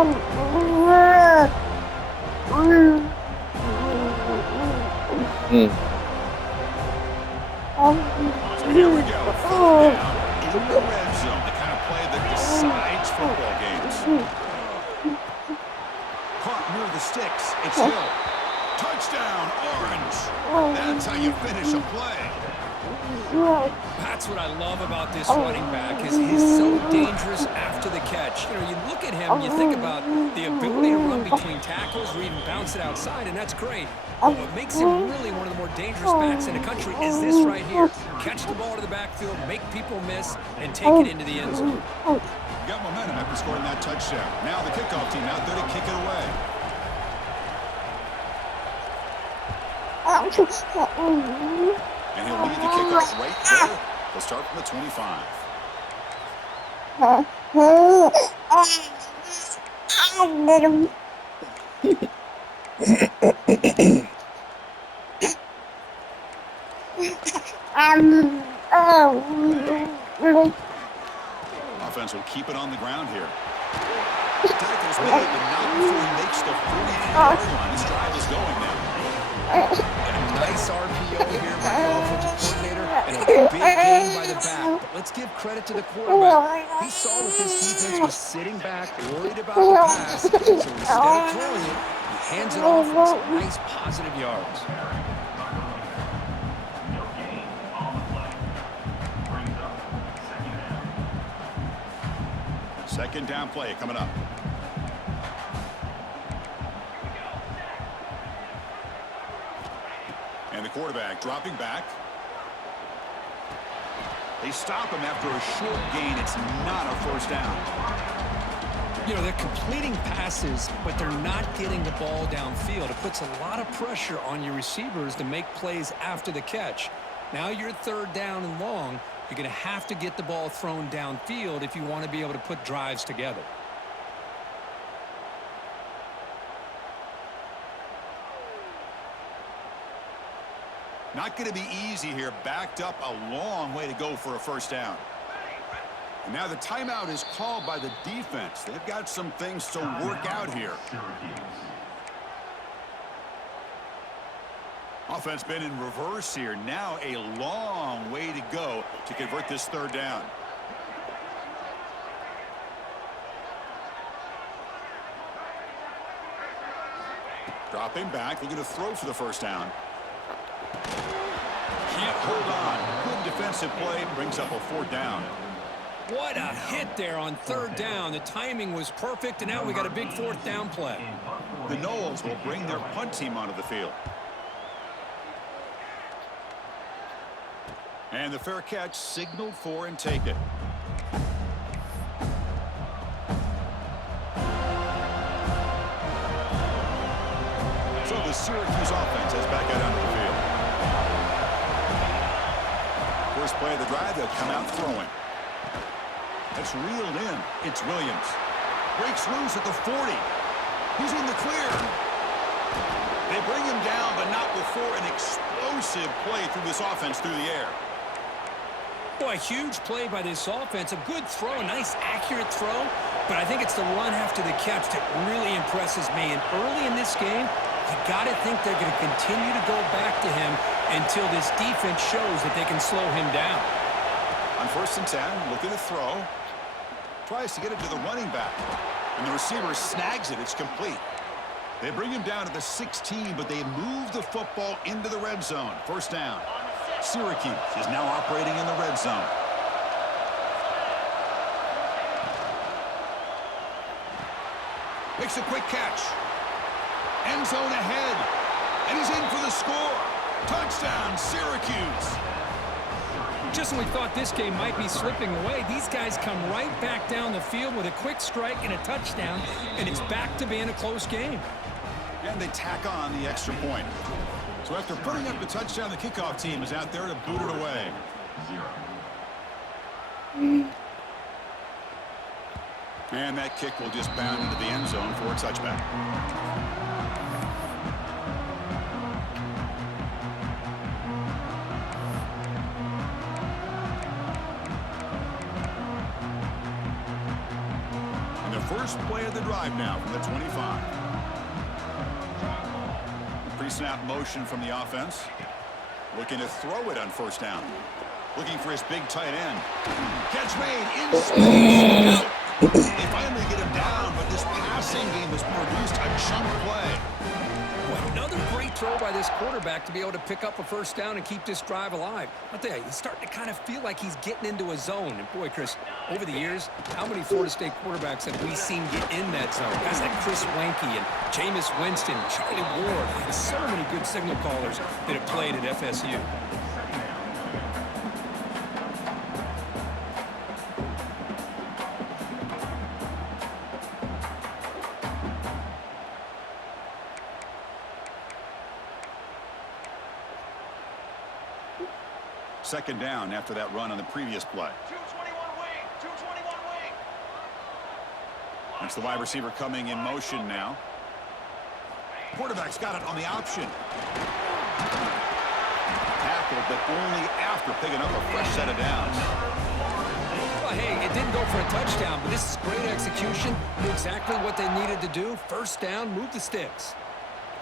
So here we go, third down in the red zone, the kind of play that decides football games. Caught near the sticks, it's Hill. Touchdown, Orange. That's how you finish a play. That's what I love about this running back is he's so dangerous after the catch. You know, you look at him, you think about the ability to run between tackles or even bounce it outside, and that's great. But what makes him really one of the more dangerous backs in the country is this right here. Catch the ball to the backfield, make people miss, and take it into the end zone. You got momentum after scoring that touchdown. Now the kickoff team out there to kick it away. And he'll lead the kickoff right there. They'll start from the 25. Offense will keep it on the ground here. Tackles made, but not before he makes the 40-yard line. This drive is going now. A nice RPO here by the offensive coordinator and a big gain by the back. But let's give credit to the quarterback. He saw that this defense was sitting back, worried about the pass, so instead of throwing it, he hands it off for some nice positive yards. Second down play coming up. And the quarterback dropping back. They stop him after a short gain. It's not a first down. You know, they're completing passes, but they're not getting the ball downfield. It puts a lot of pressure on your receivers to make plays after the catch. Now you're third down and long. You're going to have to get the ball thrown downfield if you want to be able to put drives together. Not going to be easy here. Backed up a long way to go for a first down. And now the timeout is called by the defense. They've got some things to work out here. Offense been in reverse here. Now a long way to go to convert this third down. Dropping back, looking to throw for the first down. Can't hold on. Good defensive play, brings up a fourth down. What a hit there on third down. The timing was perfect, and now we got a big fourth down play. The Noles will bring their punt team onto the field. And the fair catch signaled for and taken. So the Syracuse offense has back out onto the field. First play of the drive, they'll come out throwing. That's reeled in. It's Williams. Breaks loose at the 40. He's in the clear. They bring him down, but not before an explosive play through this offense through the air. Boy, huge play by this offense. A good throw, a nice accurate throw. But I think it's the run after the catch that really impresses me. And early in this game, you got to think they're going to continue to go back to him until this defense shows that they can slow him down. On 1st and 10, looking to throw. Tries to get it to the running back. And the receiver snags it. It's complete. They bring him down to the 16, but they move the football into the red zone. First down. Syracuse is now operating in the red zone. Makes a quick catch. End zone ahead. And he's in for the score. Touchdown, Syracuse. Just when we thought this game might be slipping away, these guys come right back down the field with a quick strike and a touchdown, and it's back to being a close game. And they tack on the extra point. So after putting up the touchdown, the kickoff team is out there to boot it away. And that kick will just bound into the end zone for a touchback. First play of the drive now from the 25. Pre-snap motion from the offense. Looking to throw it on first down. Looking for his big tight end. Catch made in space. They finally get him down, but this passing game has produced a chunk play. Well, another great throw by this quarterback to be able to pick up a first down and keep this drive alive. I'll tell you, he's starting to kind of feel like he's getting into a zone. And boy, Chris, over the years, how many Florida State quarterbacks have we seen get in that zone? Guys like Chris Wenke and Jameis Winston, Charlie Ward, and so many good signal callers that have played at FSU. Second down after that run on the previous play. 221 wing, 221 wing. That's the wide receiver coming in motion now. Quarterback's got it on the option. Tackled, but only after picking up a fresh set of downs. Well, hey, it didn't go for a touchdown, but this is great execution. Knew exactly what they needed to do. First down, move the sticks.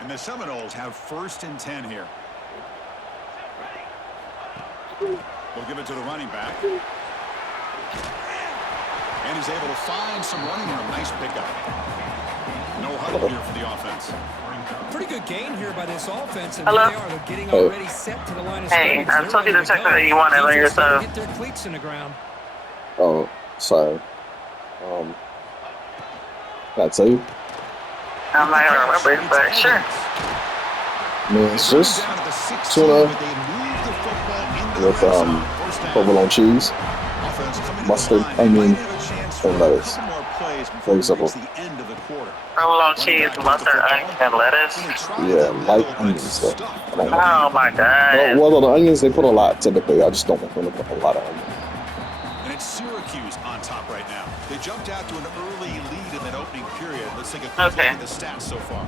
And the Seminoles have 1st and 10 here. We'll give it to the running back. And he's able to find some running room. Nice pickup. No huddle here for the offense. Pretty good gain here by this offense. And Hello? they are. They're getting already set to the line of Hey, scrimmage. I told you to check that you want it on your stuff. Get their cleats in the ground. Oh, sorry. Can I tell you? I'm not gonna remember it, but sure. I mean, it's just tuna with provolone cheese, mustard, onion, and lettuce. Very simple. Provolone cheese, mustard, onion, and lettuce. Yeah, light onions though. Oh my god. Well, the onions they put a lot typically. I just don't want them to put a lot of onions. And it's Syracuse on top right now. They jumped out to an early lead in that opening period. Let's take a quick look at the stats so far.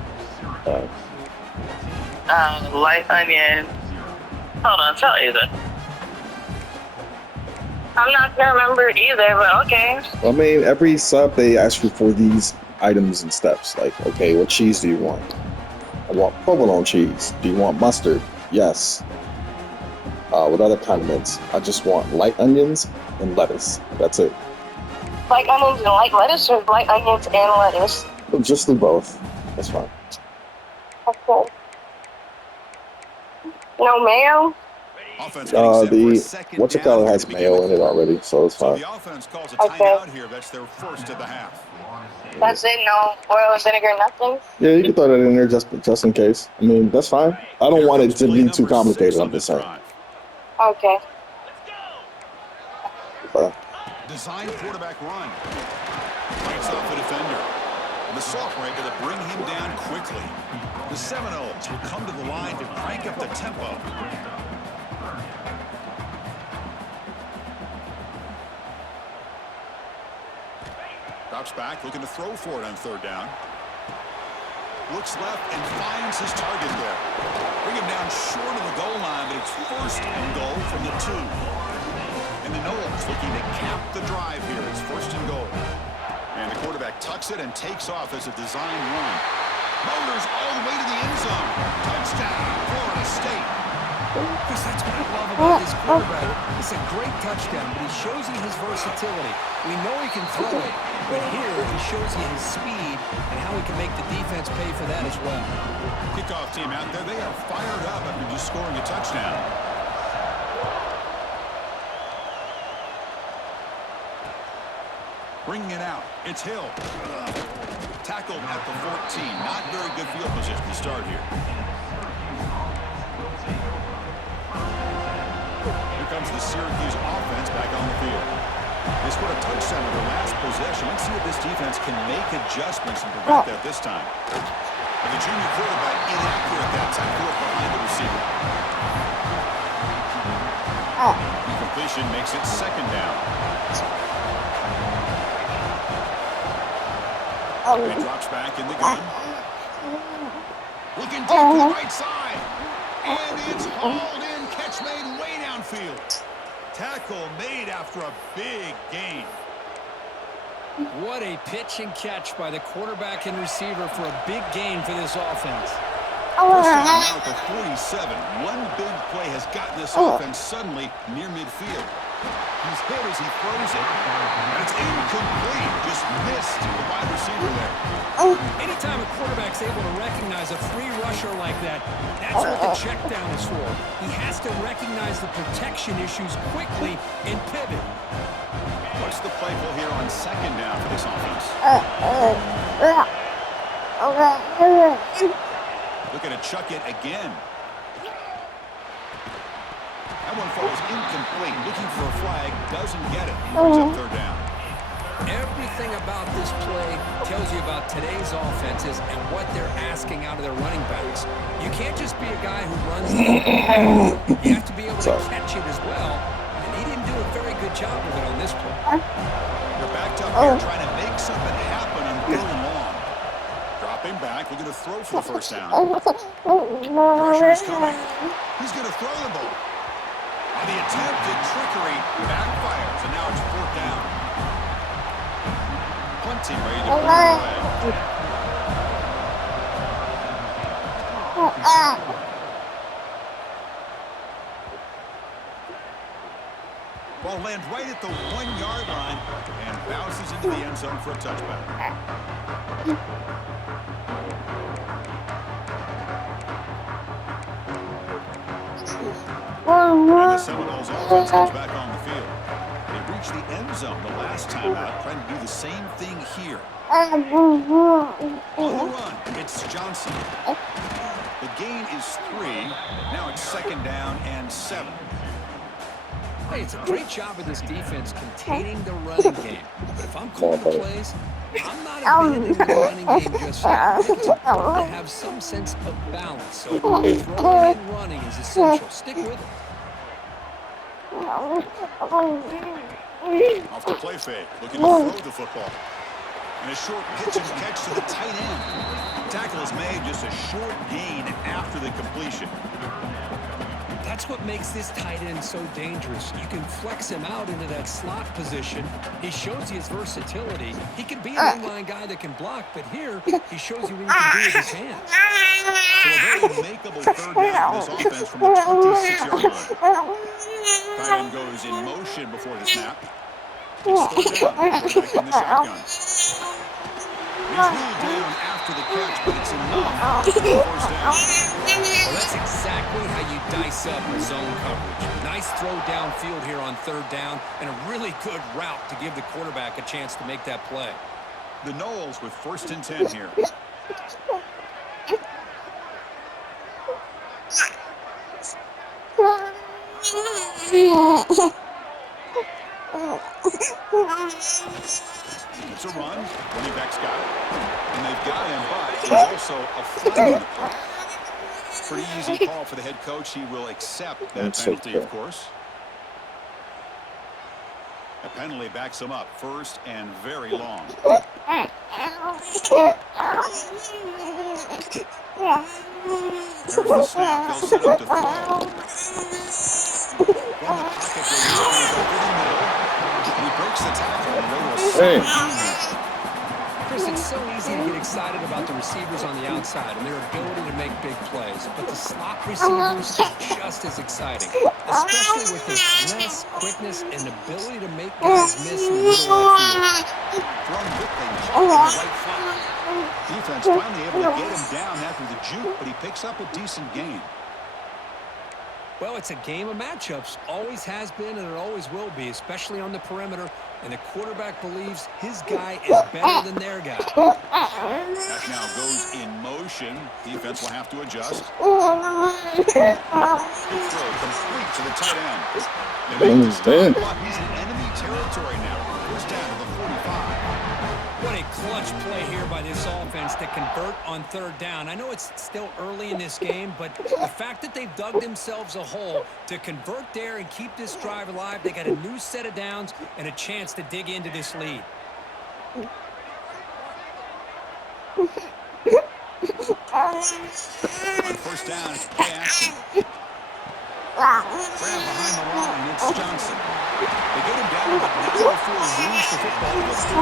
Light onion. Hold on, tell either. I'm not gonna remember it either, but okay. I mean, every sub they ask you for these items and steps. Like, okay, what cheese do you want? I want provolone cheese. Do you want mustard? Yes. What other condiments? I just want light onions and lettuce. That's it. Light onions and light lettuce, or light onions and lettuce? Just do both. That's fine. Okay. No mayo? What you call it has mayo in it already, so it's fine. The offense calls a timeout here. That's their first of the half. That's it, no oil, vinegar, nothing? Yeah, you can throw that in there just in case. I mean, that's fine. I don't want it to be too complicated, I'm just saying. Okay. Design quarterback run. Fights off the defender. And the sophomore able to bring him down quickly. The Seminoles will come to the line to crank up the tempo. Drops back, looking to throw for it on third down. Looks left and finds his target there. Bring him down short of the goal line, but it's 1st and goal from the 2. And the Noles looking to cap the drive here. It's 1st and goal. And the quarterback tucks it and takes off as a design run. Motors all the way to the end zone. Touchdown, Florida State. Chris, that's what I love about this quarterback. It's a great touchdown, but he shows you his versatility. We know he can throw it, but here he shows you his speed and how he can make the defense pay for that as well. Kickoff team out there, they are fired up after just scoring a touchdown. Bringing it out, it's Hill. Tackled at the 14. Not very good field position to start here. Here comes the Syracuse offense back on the field. They scored a touchdown with their last possession. Let's see if this defense can make adjustments and prevent that this time. And the junior quarterback inaccurate that time. Threw it behind the receiver. Incompletion makes it 2nd down. And he drops back in the gun. Looking deep to the right side. And it's hauled in. Catch made way downfield. Tackle made after a big gain. What a pitch and catch by the quarterback and receiver for a big gain for this offense. First down now at the 47. One big play has gotten this offense suddenly near midfield. He's hit as he throws it, and it's incomplete. Just missed the wide receiver there. Anytime a quarterback's able to recognize a free rusher like that, that's what the check down is for. He has to recognize the protection issues quickly and pivot. What's the play call here on second down for this offense? Looking to chuck it again. That one falls incomplete. Looking for a flag. Doesn't get it. He brings up third down. Everything about this play tells you about today's offenses and what they're asking out of their running backs. You can't just be a guy who runs the football. You have to be able to catch it as well. And he didn't do a very good job of it on this play. They're backed up here trying to make something happen on third and long. Dropping back. We're going to throw for the first down. Pressure's coming. He's going to throw the ball. And the attempted trickery backfires, and now it's fourth down. Punting ready to put it away. Ball lands right at the 1-yard line and bounces into the end zone for a touchback. And the Seminoles offense comes back on the field. They reached the end zone the last time out, trying to do the same thing here. On the run, it's Johnson. The gain is 3. Now it's second down and 7. Hey, it's a great job of this defense containing the running game. But if I'm calling the plays, I'm not abandoning the running game just yet. It's important to have some sense of balance. So throwing and running is essential. Stick with it. Off the play fake, looking to throw the football. And a short pitch and catch to the tight end. Tackle is made, just a short gain after the completion. That's what makes this tight end so dangerous. You can flex him out into that slot position. He shows you his versatility. He can be an inline guy that can block, but here he shows you what he can do with his hands. So a very makeable third down for this offense from the 26-yard line. Tight end goes in motion before the snap. It's third down. Quarterback in the shotgun. He's ruled down after the catch, but it's enough for the first down. Well, that's exactly how you dice up a zone coverage. Nice throw downfield here on third down, and a really good route to give the quarterback a chance to make that play. The Noles with first and 10 here. It's a run. Running back's got it. And they've got him, but there's also a flag on the play. Pretty easy call for the head coach. He will accept that penalty, of course. A penalty backs him up. First and very long. There's the snap. They'll set up to throw. From the pocket, they goes over the middle. And he breaks the tackle and go to a second down. Chris, it's so easy to get excited about the receivers on the outside and their ability to make big plays, but the slot receivers are just as exciting, especially with their finesse, quickness, and ability to make guys miss in the middle of the field. Thrown with a jump in the right flat. Defense finally able to get him down after the juke, but he picks up a decent gain. Well, it's a game of matchups. Always has been, and it always will be, especially on the perimeter. And the quarterback believes his guy is better than their guy. That now goes in motion. Defense will have to adjust. Good throw, complete to the tight end. They make the stop, but he's in enemy territory now. First down to the 45. What a clutch play here by this offense to convert on third down. I know it's still early in this game, but the fact that they've dug themselves a hole to convert there and keep this drive alive, they got a new set of downs and a chance to dig into this lead. On first down, it's play action. Grab behind the line, it's Johnson. They get him down, but not before he loses the football. It's 32.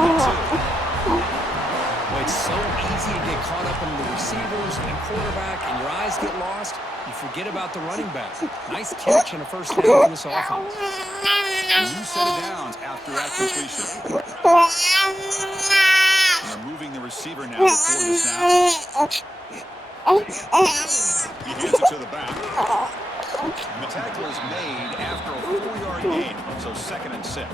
Well, it's so easy to get caught up in the receivers and quarterback, and your eyes get lost. You forget about the running back. Nice catch and a first down for this offense. A new set of downs after that completion. And they're moving the receiver now before the snap. He hands it to the back. And the tackle is made after a 4-yard gain, so 2nd and 6.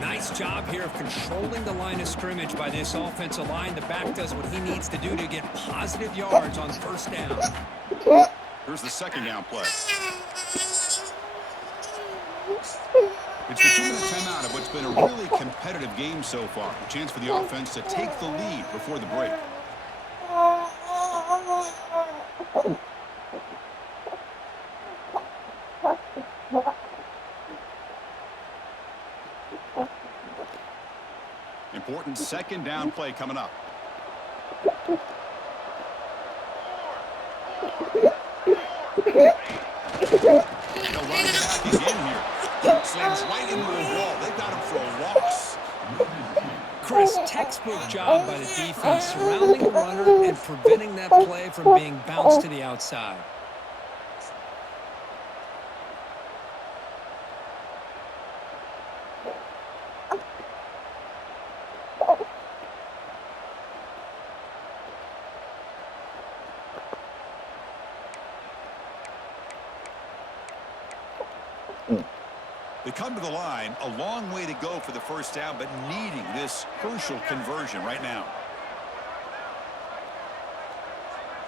Nice job here of controlling the line of scrimmage by this offensive line. The back does what he needs to do to get positive yards on first down. Here's the 2nd down play. It's the 2-minute timeout of what's been a really competitive game so far. A chance for the offense to take the lead before the break. Important 2nd down play coming up. The running back is in here. Slams right into a wall. They got him for a loss. Chris, textbook job by the defense, surrounding the runner and preventing that play from being bounced to the outside. They come to the line, a long way to go for the first down, but needing this crucial conversion right now.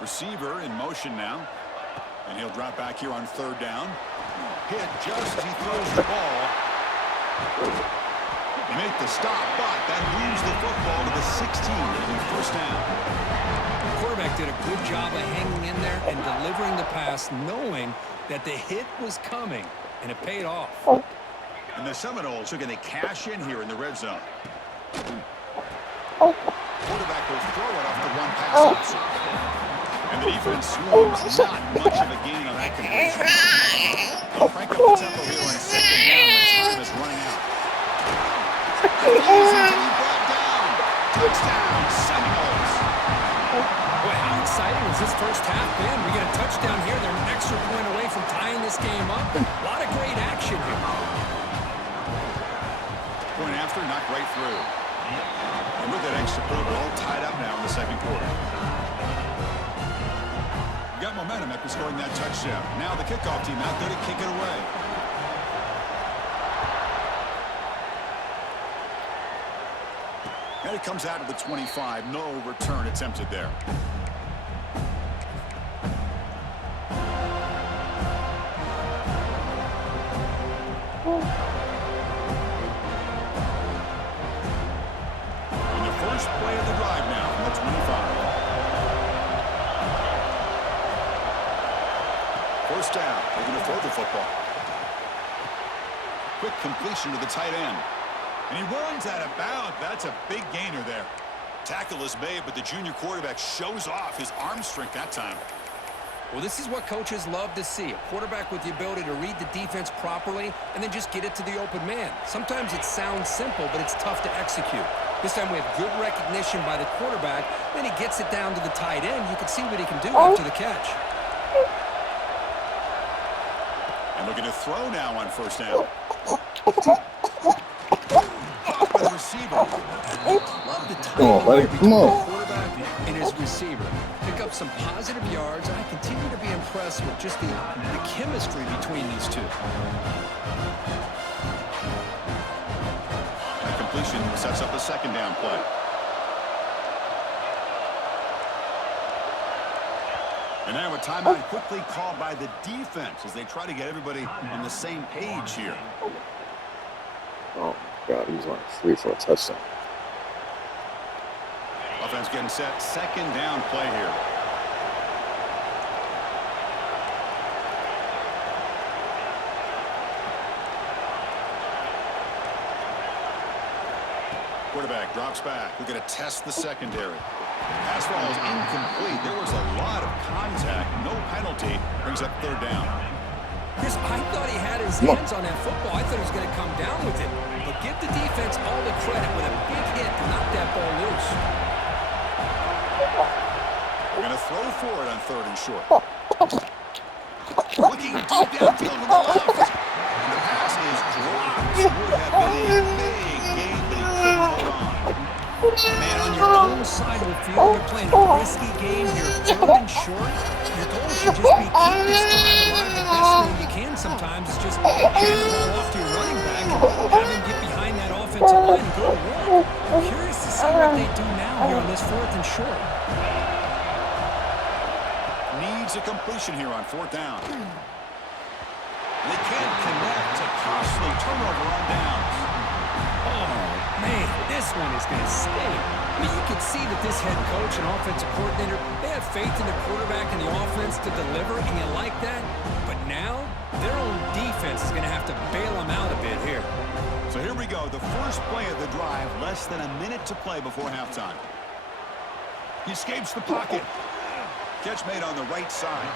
Receiver in motion now, and he'll drop back here on 3rd down. Hit just as he throws the ball. They make the stop, but that moves the football to the 16 and 1st down. The quarterback did a good job of hanging in there and delivering the pass, knowing that the hit was coming, and it paid off. And the Seminoles are going to cash in here in the red zone. Quarterback will throw it off the one pass option. And the defense swarms, not much of a gain on that completion. They'll crank up the tempo here on 2nd down when time is running out. Easy to be brought down. Touchdown, Seminoles. Boy, how exciting has this first half been? We get a touchdown here. They're an extra point away from tying this game up. A lot of great action here. Point after, knocked right through. And with that extra point, we're all tied up now in the 2nd quarter. We got momentum after scoring that touchdown. Now the kickoff team out there to kick it away. And it comes out to the 25. No return attempted there. First play of the drive now from the 25. 1st down. They're going to throw the football. Quick completion to the tight end. And he runs out of bounds. That's a big gainer there. Tackle is made, but the junior quarterback shows off his arm strength that time. Well, this is what coaches love to see. A quarterback with the ability to read the defense properly and then just get it to the open man. Sometimes it sounds simple, but it's tough to execute. This time we have good recognition by the quarterback. Then he gets it down to the tight end. You can see what he can do after the catch. And looking to throw now on 1st down. Caught by the receiver. Love the Come on, buddy. Come on. the quarterback and his receiver. Pick up some positive yards, and I continue to be impressed with just the chemistry between these two. That completion sets up a 2nd down play. And now a timeout quickly called by the defense as they try to get everybody on the same page here. Oh, God, he's on 3 for a touchdown. Offense getting set. 2nd down play here. Quarterback drops back. We're going to test the secondary. Pass ball is incomplete. There was a lot of contact. No penalty. Brings up 3rd down. Chris, I thought he had his Come on. hands on that football. I thought he was going to come down with it. But give the defense all the credit with a big hit to knock that ball loose. They're going to throw for it on 3rd and short. Looking deep downfield to the left. And the pass is dropped. Would have been a big gain, but he couldn't hold on. Man, on your own side of the field, you're playing a risky game. You're 3rd and short. Your goal should just be keep this drive alive. The best way you can sometimes is just hand the ball off to your running back and have him get behind that offensive line and go to work. I'm curious to see what they do now here on this 4th and short. Needs a completion here on 4th down. They can't connect. A costly turnover on downs. Oh, man, this one is going to stay. I mean, you can see that this head coach and offensive coordinator, they have faith in the quarterback and the offense to deliver, and you like that. But now, their own defense is going to have to bail them out a bit here. So here we go. The first play of the drive. Less than a minute to play before halftime. He escapes the pocket. Catch made on the right side.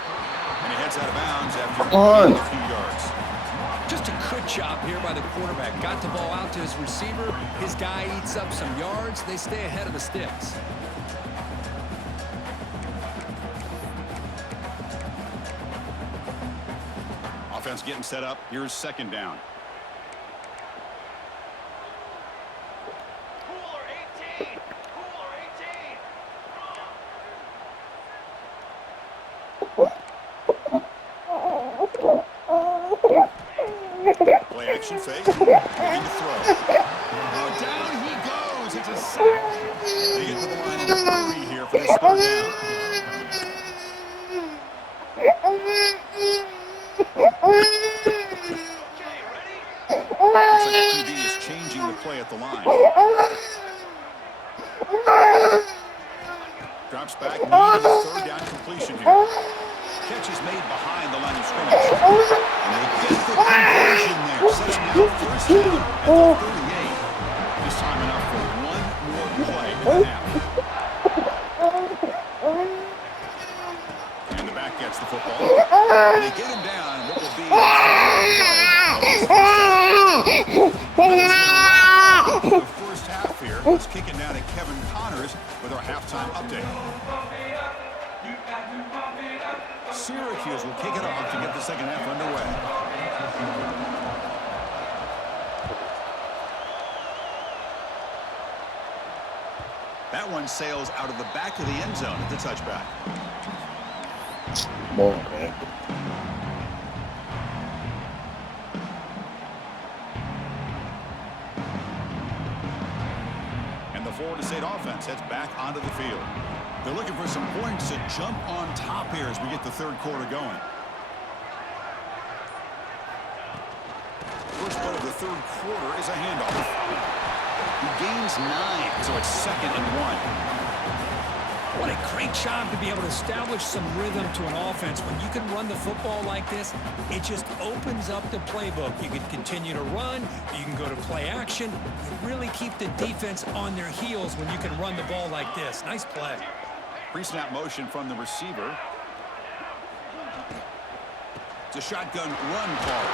And he heads out of bounds after gaining a few yards. Just a good job here by the quarterback. Got the ball out to his receiver. His guy eats up some yards. They stay ahead of the sticks. Offense getting set up. Here's 2nd down. Cooler 18. Cooler 18. Play action fake. Looking to throw. Oh, down he goes. It's a sack. They get to the line of 3 here for this 3rd down. Looks like the QB is changing the play at the line. Drops back, needing a 3rd down completion here. Catch is made behind the line of scrimmage. And they get the conversion there. Set up now 1st down at the 38. This time enough for one more play in the half. And the back gets the football. And they get him down. What will be the first half here. Let's kick it down to Kevin Connors with our halftime update. Syracuse will kick it off to get the 2nd half underway. That one sails out of the back of the end zone at the touchback. More, man. And the Florida State offense heads back onto the field. They're looking for some points to jump on top here as we get the 3rd quarter going. First play of the 3rd quarter is a handoff. He gains 9, so it's 2nd and 1. What a great job to be able to establish some rhythm to an offense. When you can run the football like this, it just opens up the playbook. You can continue to run. You can go to play action. You really keep the defense on their heels when you can run the ball like this. Nice play. Pre-snap motion from the receiver. It's a shotgun run call.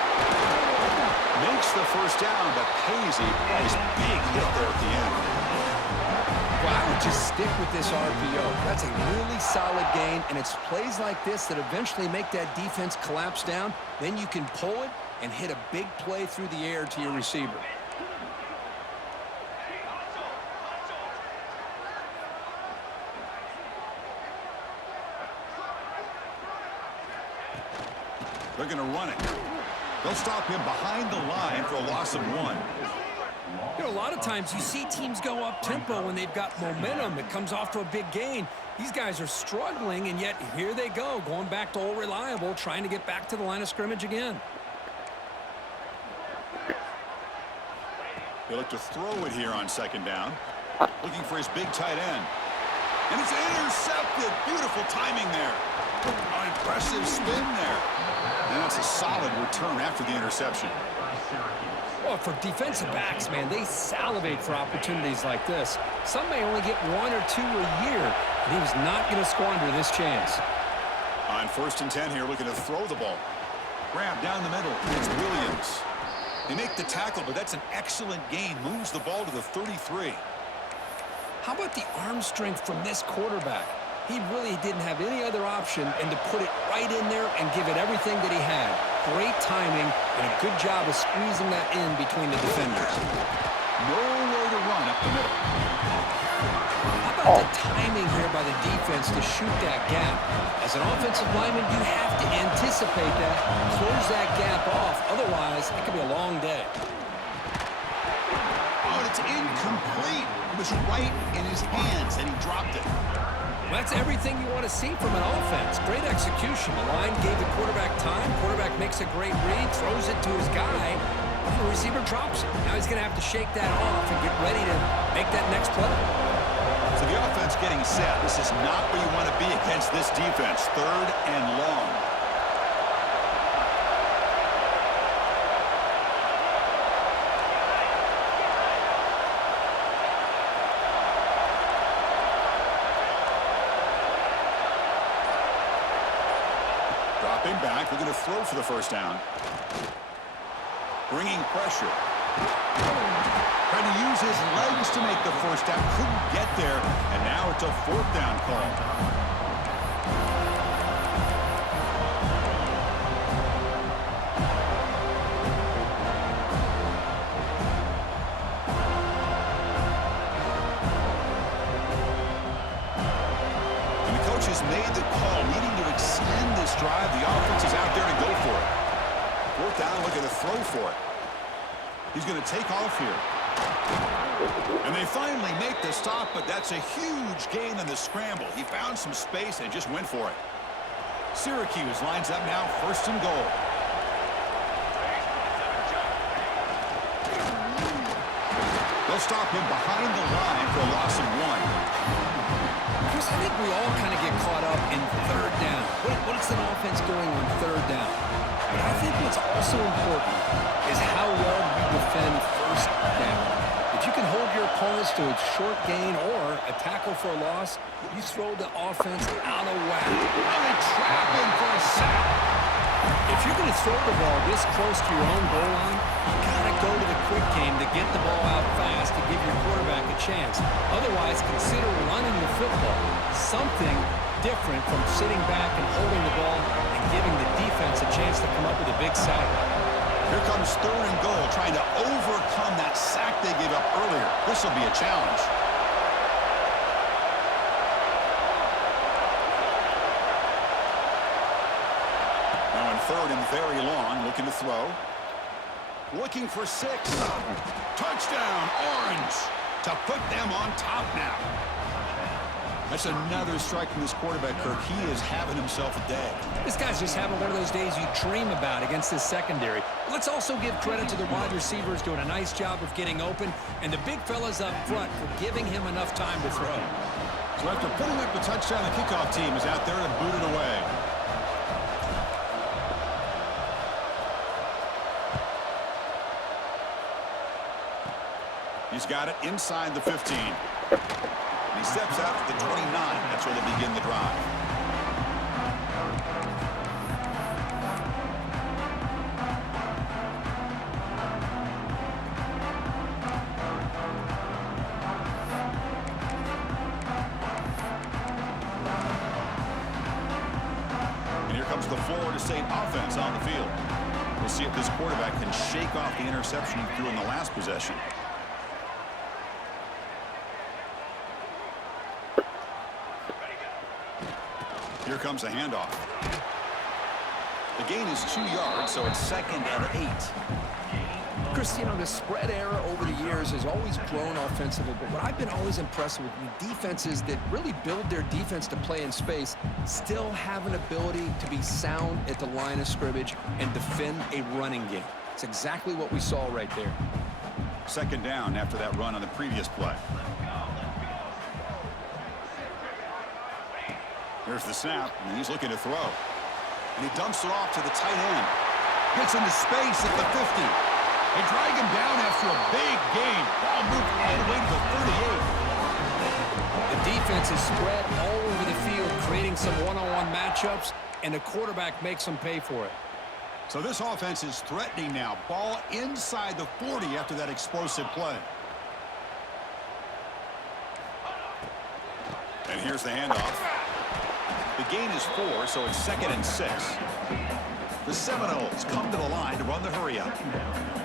Makes the 1st down, but pays a nice big hit there at the end. Well, I would just stick with this RPO. That's a really solid gain, and it's plays like this that eventually make that defense collapse down. Then you can pull it and hit a big play through the air to your receiver. They're going to run it. They'll stop him behind the line for a loss of 1. You know, a lot of times you see teams go up-tempo when they've got momentum. It comes off to a big gain. These guys are struggling, and yet here they go, going back to old reliable, trying to get back to the line of scrimmage again. They look to throw it here on 2nd down. Looking for his big tight end. And it's intercepted. Beautiful timing there. An impressive spin there. And that's a solid return after the interception. Well, for defensive backs, man, they salivate for opportunities like this. Some may only get 1 or 2 a year, and he was not going to squander this chance. On 1st and 10 here, looking to throw the ball. Grab down the middle. It's Williams. They make the tackle, but that's an excellent gain. Moves the ball to the 33. How about the arm strength from this quarterback? He really didn't have any other option and to put it right in there and give it everything that he had. Great timing and a good job of squeezing that in between the defenders. Nowhere to run up the middle. How about the timing here by the defense to shoot that gap? As an offensive lineman, you have to anticipate that, close that gap off. Otherwise, it could be a long day. Oh, and it's incomplete. It was right in his hands, and he dropped it. That's everything you want to see from an offense. Great execution. The line gave the quarterback time. Quarterback makes a great read, throws it to his guy. The receiver drops it. Now he's going to have to shake that off and get ready to make that next play. So the offense getting set. This is not where you want to be against this defense. 3rd and long. Dropping back. We're going to throw for the first down. Bringing pressure. Trying to use his legs to make the first down. Couldn't get there. And now it's a 4th down call. And the coach has made the call, needing to extend this drive. The offense is out there to go for it. 4th down, looking to throw for it. He's going to take off here. And they finally make the stop, but that's a huge gain in the scramble. He found some space and just went for it. Syracuse lines up now, 1st and goal. They'll stop him behind the line for a loss of 1. Chris, I think we all kind of get caught up in 3rd down. What is an offense doing on 3rd down? But I think what's also important is how well you defend 1st down. If you can hold your opponents to a short gain or a tackle for a loss, you throw the offense out of whack. And they trap him for a sack. If you're going to throw the ball this close to your own goal line, you got to go to the quick game to get the ball out fast to give your quarterback a chance. Otherwise, consider running the football. Something different from sitting back and holding the ball and giving the defense a chance to come up with a big sack. Here comes 3rd and goal, trying to overcome that sack they gave up earlier. This will be a challenge. Now in 3rd and very long, looking to throw. Looking for 6. Touchdown, Orange, to put them on top now. That's another strike from this quarterback, Kirk. He is having himself a day. This guy's just having one of those days you dream about against this secondary. Let's also give credit to the wide receivers doing a nice job of getting open, and the big fellas up front for giving him enough time to throw. So after putting up the touchdown, the kickoff team is out there to boot it away. He's got it inside the 15. And he steps out at the 29. That's where they begin the drive. And here comes the Florida State offense on the field. We'll see if this quarterback can shake off the interception he threw in the last possession. Here comes a handoff. The gain is 2 yards, so it's 2nd and 8. Chris, you know, the spread era over the years has always grown offensively, but what I've been always impressed with defenses that really build their defense to play in space still have an ability to be sound at the line of scrimmage and defend a running game. It's exactly what we saw right there. 2nd down after that run on the previous play. Here's the snap, and he's looking to throw. And he dumps it off to the tight end. Gets into space at the 50. They drag him down after a big gain. Ball moved all the way to the 38. The defense is spread all over the field, creating some one-on-one matchups, and the quarterback makes them pay for it. So this offense is threatening now. Ball inside the 40 after that explosive play. And here's the handoff. The gain is 4, so it's 2nd and 6. The Seminoles come to the line to run the hurry-up.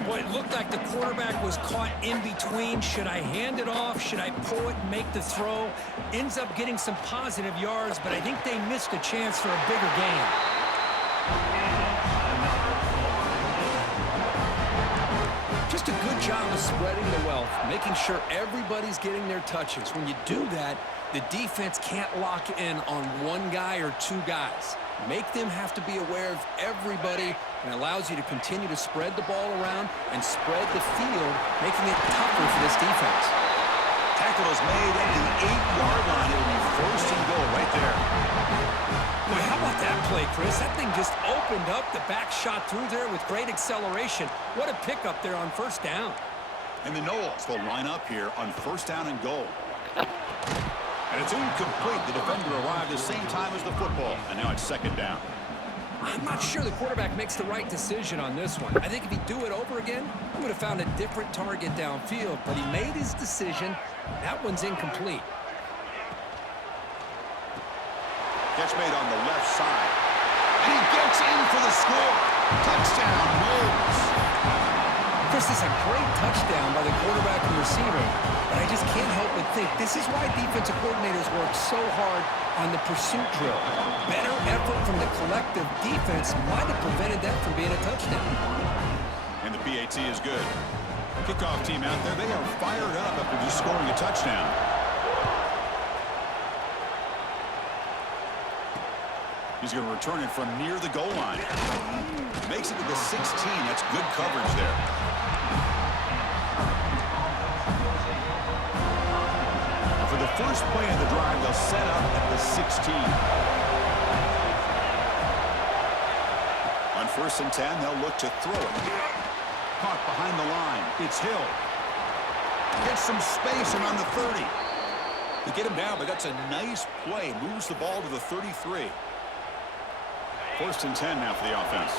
Boy, it looked like the quarterback was caught in between. Should I hand it off? Should I pull it and make the throw? Ends up getting some positive yards, but I think they missed a chance for a bigger gain. Just a good job of spreading the wealth, making sure everybody's getting their touches. When you do that, the defense can't lock in on one guy or two guys. Make them have to be aware of everybody, and allows you to continue to spread the ball around and spread the field, making it tougher for this defense. Tackle is made at the 8-yard line. It'll be 1st and goal right there. Boy, how about that play, Chris? That thing just opened up. The back shot through there with great acceleration. What a pickup there on 1st down. And the Noles will line up here on 1st down and goal. And it's incomplete. The defender arrived the same time as the football, and now it's 2nd down. I'm not sure the quarterback makes the right decision on this one. I think if he'd do it over again, he would have found a different target downfield, but he made his decision. That one's incomplete. Catch made on the left side. And he gets in for the score. Touchdown, Noles. This is a great touchdown by the quarterback and receiver, but I just can't help but think this is why defensive coordinators work so hard on the pursuit drill. Better effort from the collective defense might have prevented that from being a touchdown. And the PAT is good. Kickoff team out there, they are fired up after just scoring a touchdown. He's going to return it from near the goal line. Makes it to the 16. That's good coverage there. For the first play of the drive, they'll set up at the 16. On 1st and 10, they'll look to throw it. Caught behind the line. It's Hill. Gets some space around the 30. They get him down, but that's a nice play. Moves the ball to the 33. 1st and 10 now for the offense.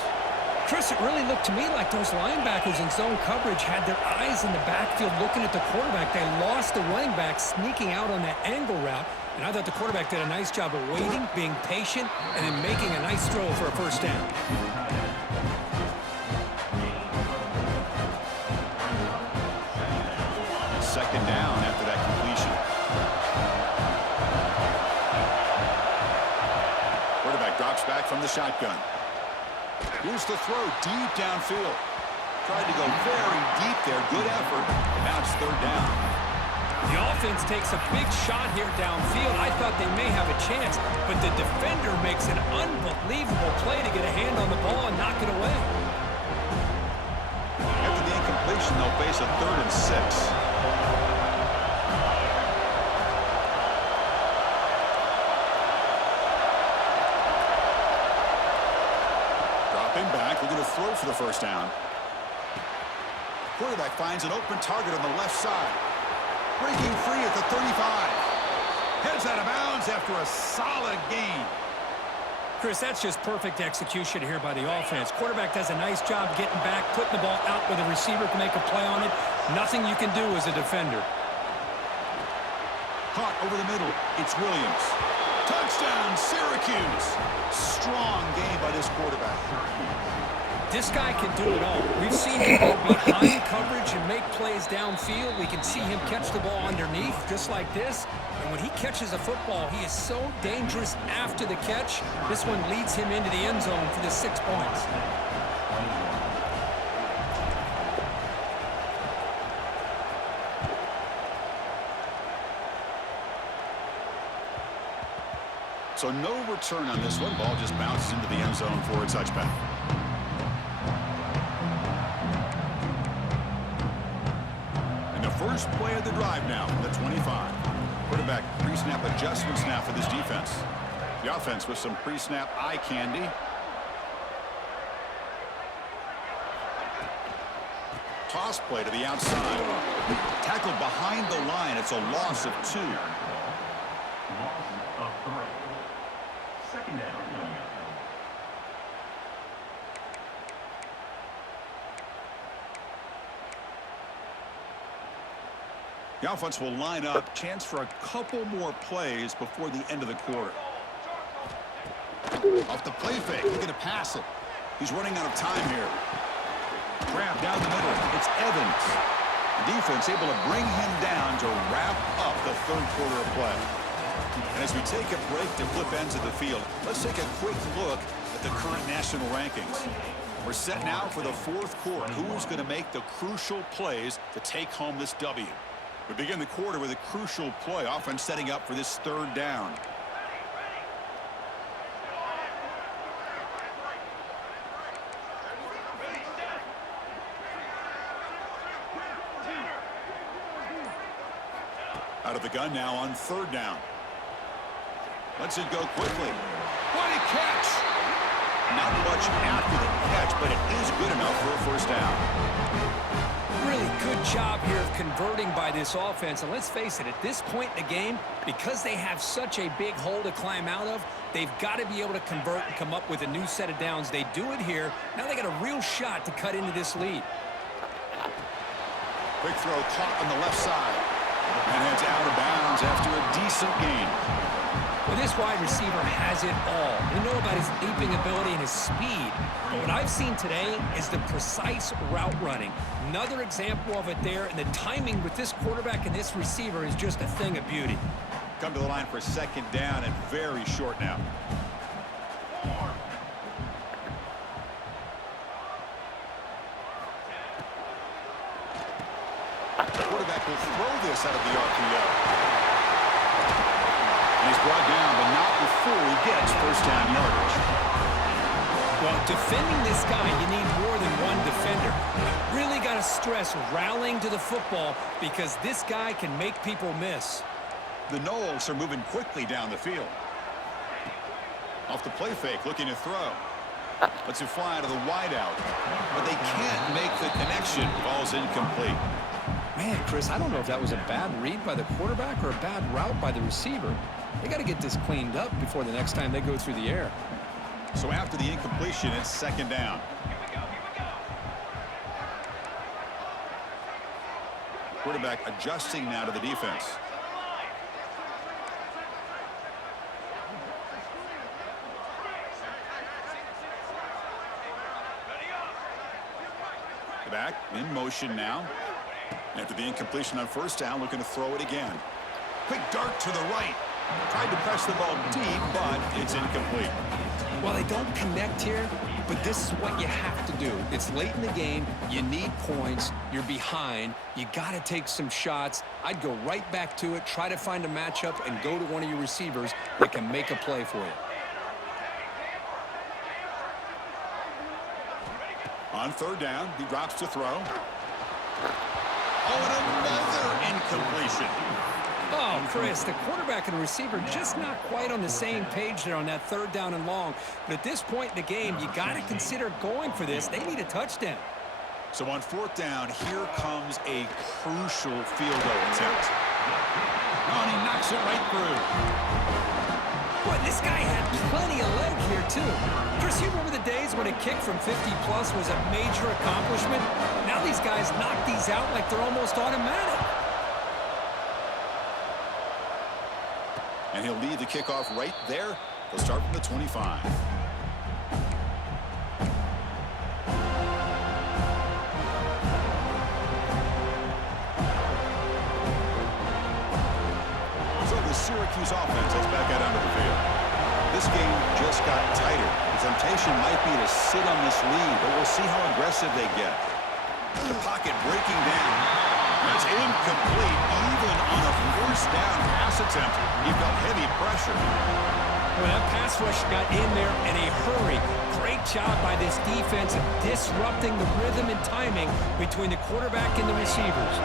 Chris, it really looked to me like those linebackers in zone coverage had their eyes in the backfield looking at the quarterback. They lost the running back sneaking out on that angle route, and I thought the quarterback did a nice job of waiting, being patient, and then making a nice throw for a 1st down. Second down after that completion. Quarterback drops back from the shotgun. Here's the throw deep downfield. Tried to go very deep there. Good effort. Now it's 3rd down. The offense takes a big shot here downfield. I thought they may have a chance, but the defender makes an unbelievable play to get a hand on the ball and knock it away. After the incompletion, they'll face a 3rd and 6. Back, we're going to throw for the 1st down. Quarterback finds an open target on the left side. Breaking free at the 35. Heads out of bounds after a solid gain. Chris, that's just perfect execution here by the offense. Quarterback does a nice job getting back, putting the ball out where the receiver can make a play on it. Nothing you can do as a defender. Caught over the middle. It's Williams. Touchdown, Syracuse. Strong game by this quarterback. This guy can do it all. We've seen him go behind coverage and make plays downfield. We can see him catch the ball underneath just like this. And when he catches a football, he is so dangerous after the catch. This one leads him into the end zone for the 6 points. So no return on this one. Ball just bounces into the end zone for a touchback. And the first play of the drive now from the 25. Quarterback pre-snap adjustments now for this defense. The offense with some pre-snap eye candy. Toss play to the outside. Tackled behind the line. It's a loss of 2. The offense will line up. Chance for a couple more plays before the end of the quarter. Off the play fake. Looking to pass it. He's running out of time here. Grab down the middle. It's Evans. The defense able to bring him down to wrap up the third quarter of play. And as we take a break to flip ends of the field, let's take a quick look at the current national rankings. We're set now for the fourth quarter. Who is going to make the crucial plays to take home this W? We begin the quarter with a crucial play. Offense setting up for this third down. Out of the gun now on third down. Lets it go quickly. What a catch! Not much after the catch, but it is good enough for a first down. Really good job here of converting by this offense. And let's face it, at this point in the game, because they have such a big hole to climb out of, they've got to be able to convert and come up with a new set of downs. They do it here. Now they got a real shot to cut into this lead. Quick throw caught on the left side. And heads out of bounds after a decent gain. Well, this wide receiver has it all. We know about his leaping ability and his speed. But what I've seen today is the precise route running. Another example of it there, and the timing with this quarterback and this receiver is just a thing of beauty. Come to the line for a second down and very short now. The quarterback will throw this out of the RPO. And he's brought down, but not before he gets first down yardage. Well, defending this guy, you need more than one defender. You really got to stress rallying to the football because this guy can make people miss. The Knowles are moving quickly down the field. Off the play fake, looking to throw. Lets it fly out of the wideout. But they can't make the connection. Ball's incomplete. Man, Chris, I don't know if that was a bad read by the quarterback or a bad route by the receiver. They got to get this cleaned up before the next time they go through the air. So after the incompletion, it's second down. Quarterback adjusting now to the defense. Back in motion now. After the incompletion on first down, looking to throw it again. Quick dart to the right. Tried to press the ball deep, but it's incomplete. Well, they don't connect here, but this is what you have to do. It's late in the game. You need points. You're behind. You got to take some shots. I'd go right back to it, try to find a matchup, and go to one of your receivers that can make a play for you. On third down, he drops to throw. Oh, and another incompletion. Oh, Chris, the quarterback and the receiver just not quite on the same page there on that third down and long. But at this point in the game, you got to consider going for this. They need a touchdown. So on fourth down, here comes a crucial field goal attempt. Oh, and he knocks it right through. Boy, this guy had plenty of leg here, too. Chris, you remember the days when a kick from 50-plus was a major accomplishment? Now these guys knock these out like they're almost automatic. And he'll lead the kickoff right there. He'll start from the 25. So the Syracuse offense is back out onto the field. This game just got tighter. The temptation might be to sit on this lead, but we'll see how aggressive they get. The pocket breaking down. That's incomplete. Even on a first down pass attempt, he felt heavy pressure. Well, that pass rush got in there in a hurry. Great job by this defense of disrupting the rhythm and timing between the quarterback and the receivers.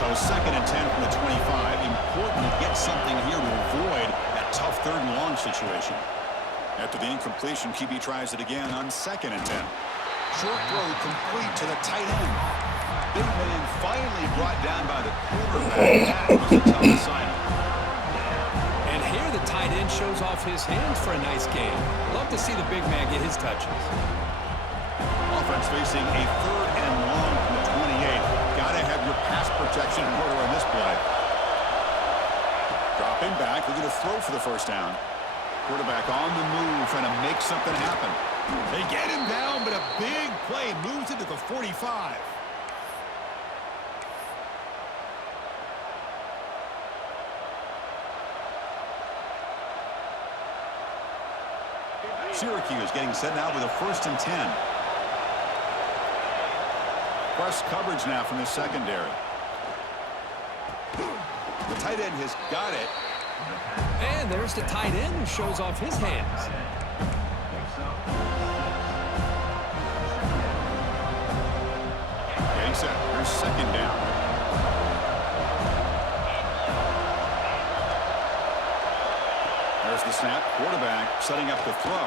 So second and 10 from the 25. Important to get something here to avoid that tough third and long situation. After the incompletion, QB tries it again on second and 10. Short throw complete to the tight end. Big man finally brought down by the quarterback. That was a tough assignment. And here the tight end shows off his hands for a nice game. Love to see the big man get his touches. Offense facing a third and long from the 28. Got to have your pass protection in order on this play. Dropping back, looking to throw for the first down. Quarterback on the move, trying to make something happen. They get him down, but a big play moves it to the 45. Syracuse getting set now with a 1st and 10. Press coverage now from the secondary. The tight end has got it. And there's the tight end who shows off his hands. Getting set. Here's 2nd down. There's the snap. Quarterback setting up the throw.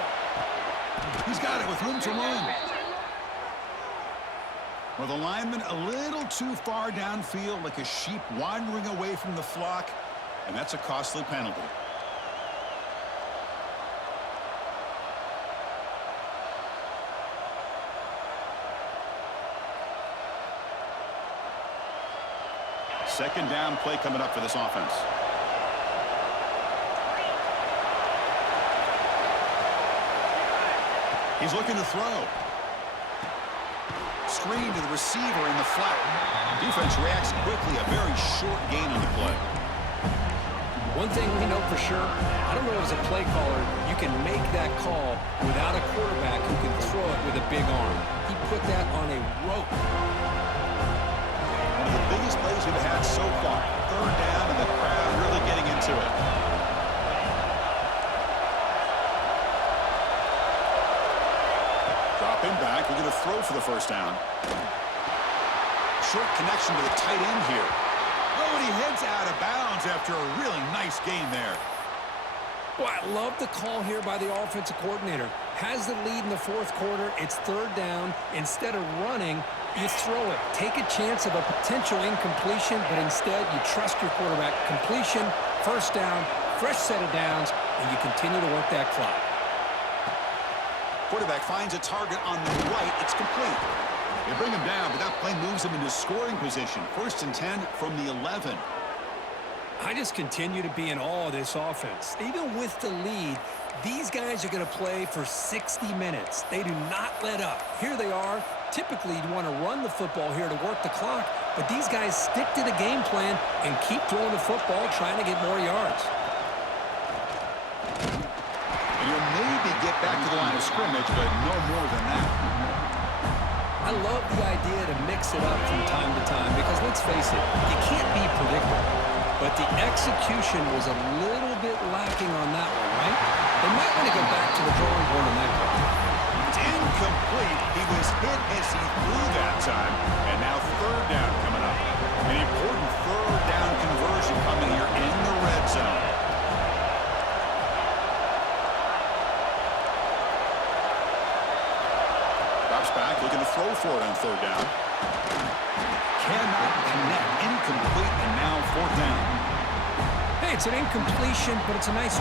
He's got it with room to run. Well, the lineman a little too far downfield, like a sheep wandering away from the flock, and that's a costly penalty. Second down play coming up for this offense. He's looking to throw. Screen to the receiver in the flat. Defense reacts quickly. A very short gain on the play. One thing we know for sure, I don't know as a play caller, you can make that call without a quarterback who can throw it with a big arm. He put that on a rope. One of the biggest plays we've had so far. 3rd down, and the crowd really getting into it. Dropping back, we're going to throw for the first down. Short connection to the tight end here. Oh, and he heads out of bounds after a really nice gain there. Well, I love the call here by the offensive coordinator. Has the lead in the 4th quarter. It's 3rd down. Instead of running, you throw it. Take a chance of a potential incompletion, but instead you trust your quarterback. Completion, 1st down, fresh set of downs, and you continue to work that clock. Quarterback finds a target on the right. It's complete. They bring him down, but that play moves him into scoring position. 1st and 10 from the 11. I just continue to be in awe of this offense. Even with the lead, these guys are going to play for 60 minutes. They do not let up. Here they are. Typically, you want to run the football here to work the clock, but these guys stick to the game plan and keep throwing the football, trying to get more yards. And you'll maybe get back to the line of scrimmage, but no more than that. I love the idea to mix it up from time to time because, let's face it, you can't be predictable. But the execution was a little bit lacking on that one, right? They might want to go back to the drawing board on that one. It's incomplete. He was hit as he threw that time. And now 3rd down coming up. An important 3rd down conversion coming here in the red zone. Drops back, looking to throw for it on 3rd down. Cannot connect. Incomplete, and now 4th down. Hey, it's an incompletion, but it's a nice...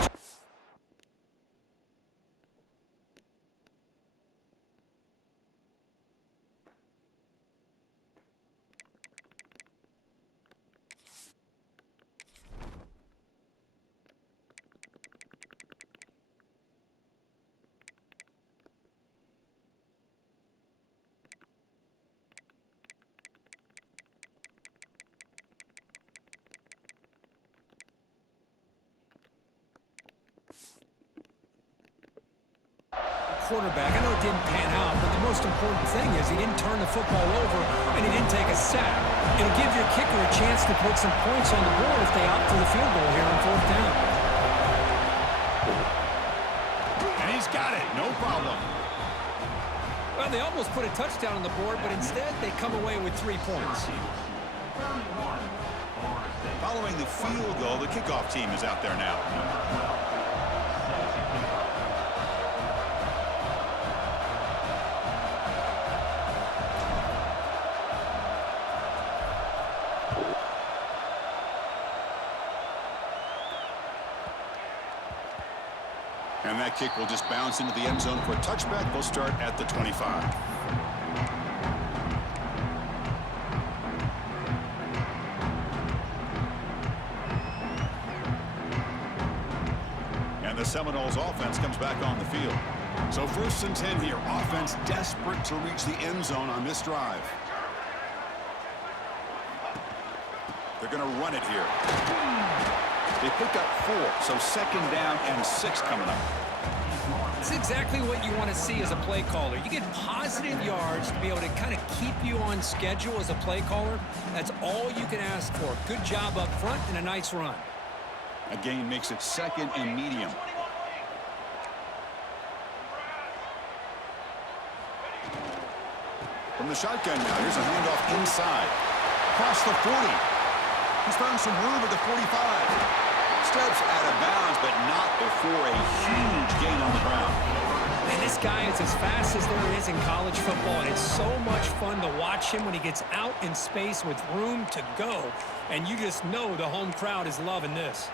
quarterback. I know it didn't pan out, but the most important thing is he didn't turn the football over and he didn't take a sack. It'll give your kicker a chance to put some points on the board if they opt for the field goal here on 4th down. And he's got it. No problem. Well, they almost put a touchdown on the board, but instead they come away with 3 points. Following the field goal, the kickoff team is out there now. And that kick will just bounce into the end zone for a touchback. They'll start at the 25. And the Seminoles offense comes back on the field. So 1st and 10 here. Offense desperate to reach the end zone on this drive. They're going to run it here. They pick up 4, so 2nd down and 6 coming up. It's exactly what you want to see as a play caller. You get positive yards to be able to kind of keep you on schedule as a play caller. That's all you can ask for. Good job up front and a nice run. A gain makes it 2nd and medium. From the shotgun now, here's a handoff inside. Across the 40. He's found some room at the 45. Steps out of bounds, but not before a huge gain on the ground. And this guy is as fast as there is in college football, and it's so much fun to watch him when he gets out in space with room to go. And you just know the home crowd is loving this.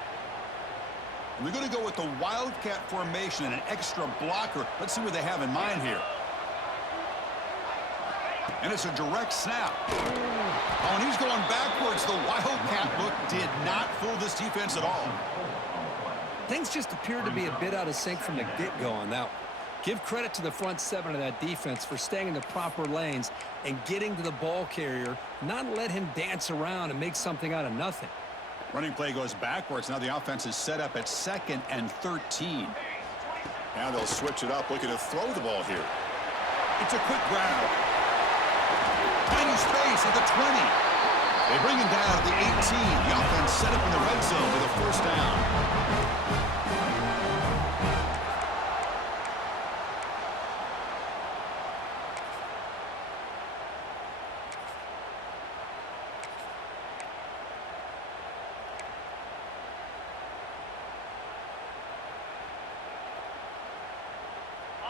And they're going to go with the Wildcat formation and an extra blocker. Let's see what they have in mind here. And it's a direct snap. Oh, and he's going backwards. The Wildcat look did not fool this defense at all. Things just appear to be a bit out of sync from the get-go on that one. Give credit to the front 7 of that defense for staying in the proper lanes and getting to the ball carrier, not let him dance around and make something out of nothing. Running play goes backwards. Now the offense is set up at 2nd and 13. Now they'll switch it up, looking to throw the ball here. It's a quick grab. Tiny space at the 20. They bring him down at the 18. The offense set up in the red zone with a 1st down.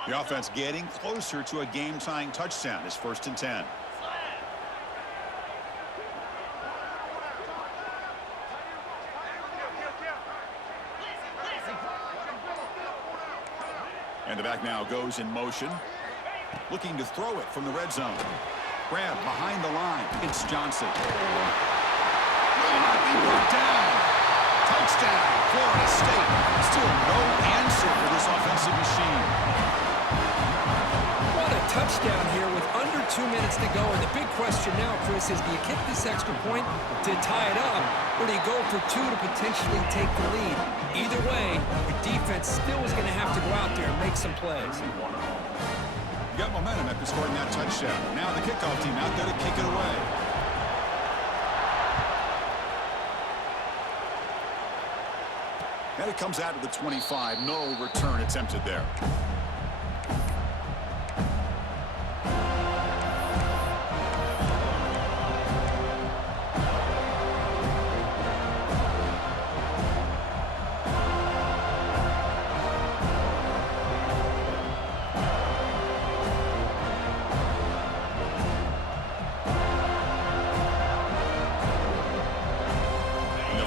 The offense getting closer to a game-tying touchdown. It's 1st and 10. And the back now goes in motion, looking to throw it from the red zone. Grab behind the line. It's Johnson. Will not be brought down. Touchdown, Florida State. Still no answer for this offensive machine. What a touchdown here with under 2 minutes to go. And the big question now, Chris, is do you kick this extra point to tie it up, or do you go for 2 to potentially take the lead? Either way, the defense still is going to have to go out there and make some plays. You got momentum after scoring that touchdown. Now the kickoff team out there to kick it away. And it comes out of the 25. No return attempted there.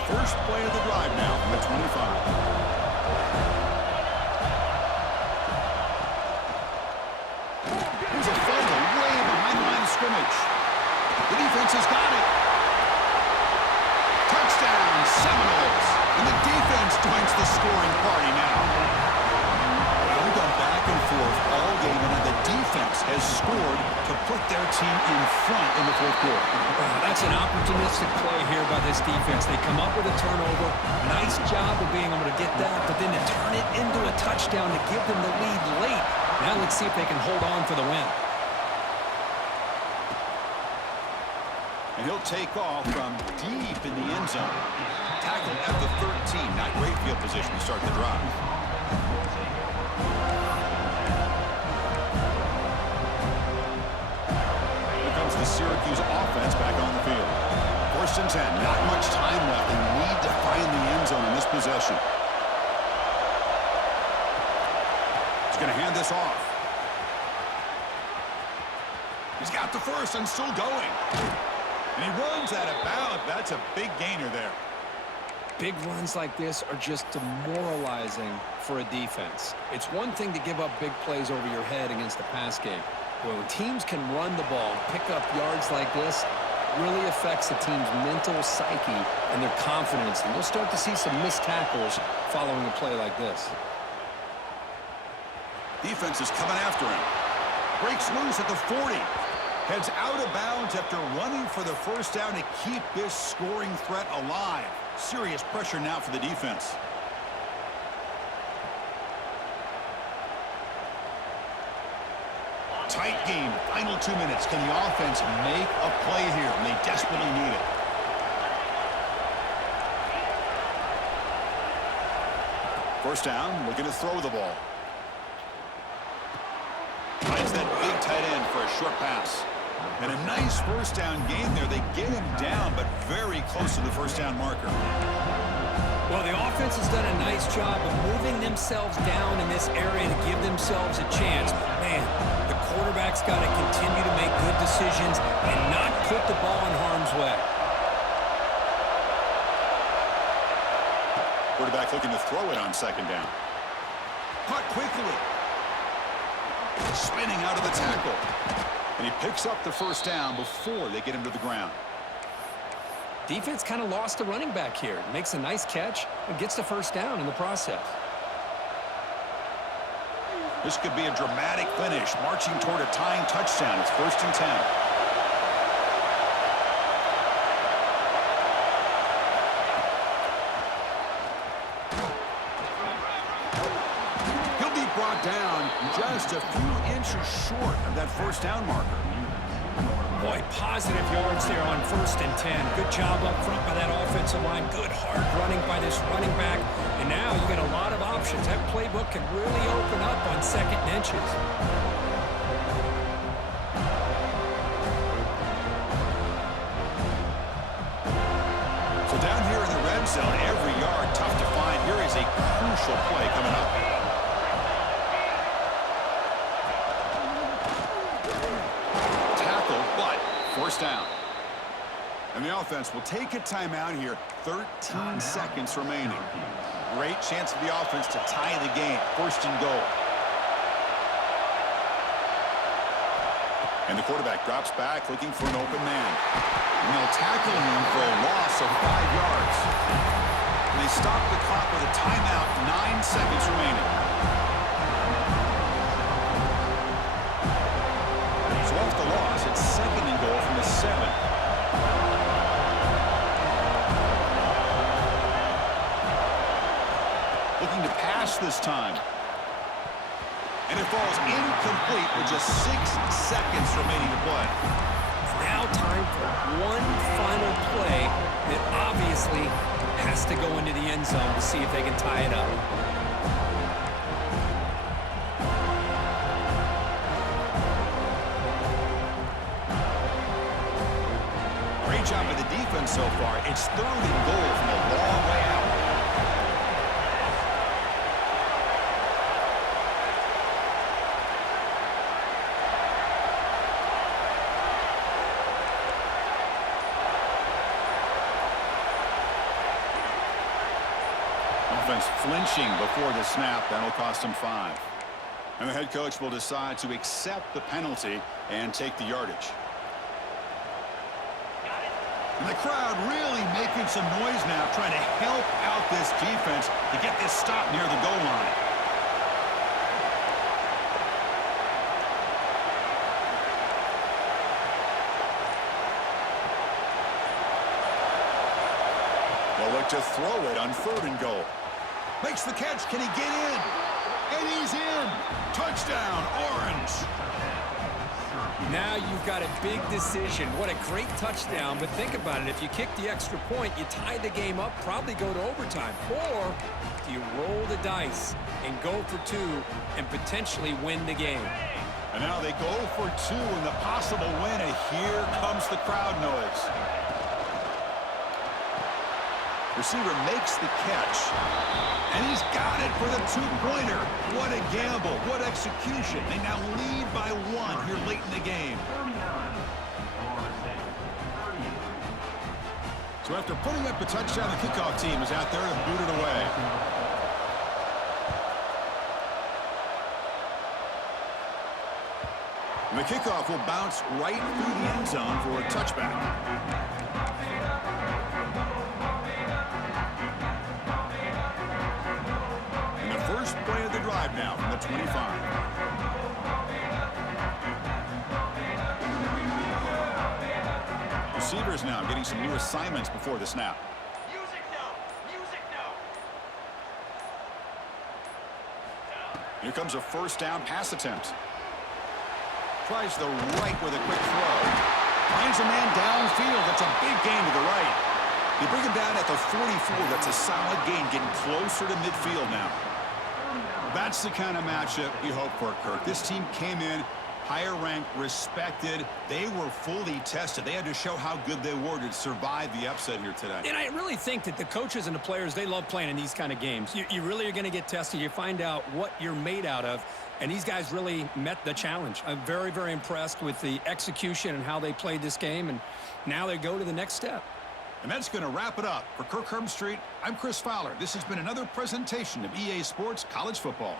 First play of the drive now from the 25. Here's a fumble way behind the line of scrimmage. The defense has got it. Touchdown, Seminoles. And the defense joins the scoring party now. Well, we've gone back and forth all game, and now the defense has scored to put their team in front in the 4th quarter. That's an opportunistic play here by this defense. They come up with a turnover. Nice job of being able to get that, but then to turn it into a touchdown to give them the lead late. Now let's see if they can hold on for the win. And he'll take off from deep in the end zone. Tackled at the 13. Not great field position to start the drive. The Syracuse offense back on the field. 1st and 10. Not much time left. They need to find the end zone in this possession. He's going to hand this off. He's got the first and still going. And he runs out of bounds. That's a big gainer there. Big runs like this are just demoralizing for a defense. It's one thing to give up big plays over your head against the pass game. When teams can run the ball, pick up yards like this, really affects the team's mental psyche and their confidence. And you'll start to see some missed tackles following a play like this. Defense is coming after him. Breaks loose at the 40. Heads out of bounds after running for the first down to keep this scoring threat alive. Serious pressure now for the defense. Tight game. Final 2 minutes. Can the offense make a play here? And they desperately need it. First down, looking to throw the ball. Finds that big tight end for a short pass. And a nice first down game there. They get him down, but very close to the first down marker. Well, the offense has done a nice job of moving themselves down in this area to give themselves a chance. But, man, the quarterback's got to continue to make good decisions and not put the ball in harm's way. Quarterback looking to throw it on second down. Caught quickly. Spinning out of the tackle. And he picks up the first down before they get him to the ground. Defense kind of lost the running back here. Makes a nice catch and gets the first down in the process. This could be a dramatic finish, marching toward a tying touchdown. It's 1st and 10. He'll be brought down just a few inches short of that first down marker. Boy, positive yards there on 1st and 10. Good job up front by that offensive line. Good hard running by this running back. And now you get a lot of options. That playbook can really open up on 2nd and inches. So down here in the red zone, every yard tough to find. Here is a crucial play coming up. First down. And the offense will take a timeout here. 13 seconds remaining. Great chance for the offense to tie the game. 1st and goal. And the quarterback drops back looking for an open man. And they'll tackle him for a loss of 5 yards. And they stop the clock with a timeout. 9 seconds remaining. So off the loss, it's 2nd and goal from the 7. Looking to pass this time. And it falls incomplete with just 6 seconds remaining to play. Now time for one final play that obviously has to go into the end zone to see if they can tie it up. Great job by the defense so far. It's 3rd and goal from a long way out. Offense flinching before the snap. That'll cost him 5. And the head coach will decide to accept the penalty and take the yardage. And the crowd really making some noise now, trying to help out this defense to get this stop near the goal line. They'll look to throw it on 3rd and goal. Makes the catch. Can he get in? And he's in. Touchdown, Orange. Now you've got a big decision. What a great touchdown, but think about it. If you kick the extra point, you tie the game up, probably go to overtime. Or do you roll the dice and go for 2 and potentially win the game? And now they go for 2 and the possible win. And here comes the crowd noise. Receiver makes the catch. And he's got it for the 2-pointer. What a gamble. What execution. They now lead by 1 here late in the game. So after putting up a touchdown, the kickoff team is out there to boot it away. And the kickoff will bounce right through the end zone for a touchback. First play of the drive now from the 25. Receivers now getting some new assignments before the snap. Music no. Music no. Here comes a first down pass attempt. Tries the right with a quick throw. Finds a man downfield. That's a big gain to the right. They bring him down at the 44. That's a solid gain, getting closer to midfield now. That's the kind of matchup you hope for, Kirk. This team came in higher ranked, respected. They were fully tested. They had to show how good they were to survive the upset here today. And I really think that the coaches and the players, they love playing in these kind of games. You really are going to get tested. You find out what you're made out of. And these guys really met the challenge. I'm very, very impressed with the execution and how they played this game. And now they go to the next step. And that's going to wrap it up. For Kirk Herbstreit, I'm Chris Fowler. This has been another presentation of EA Sports College Football.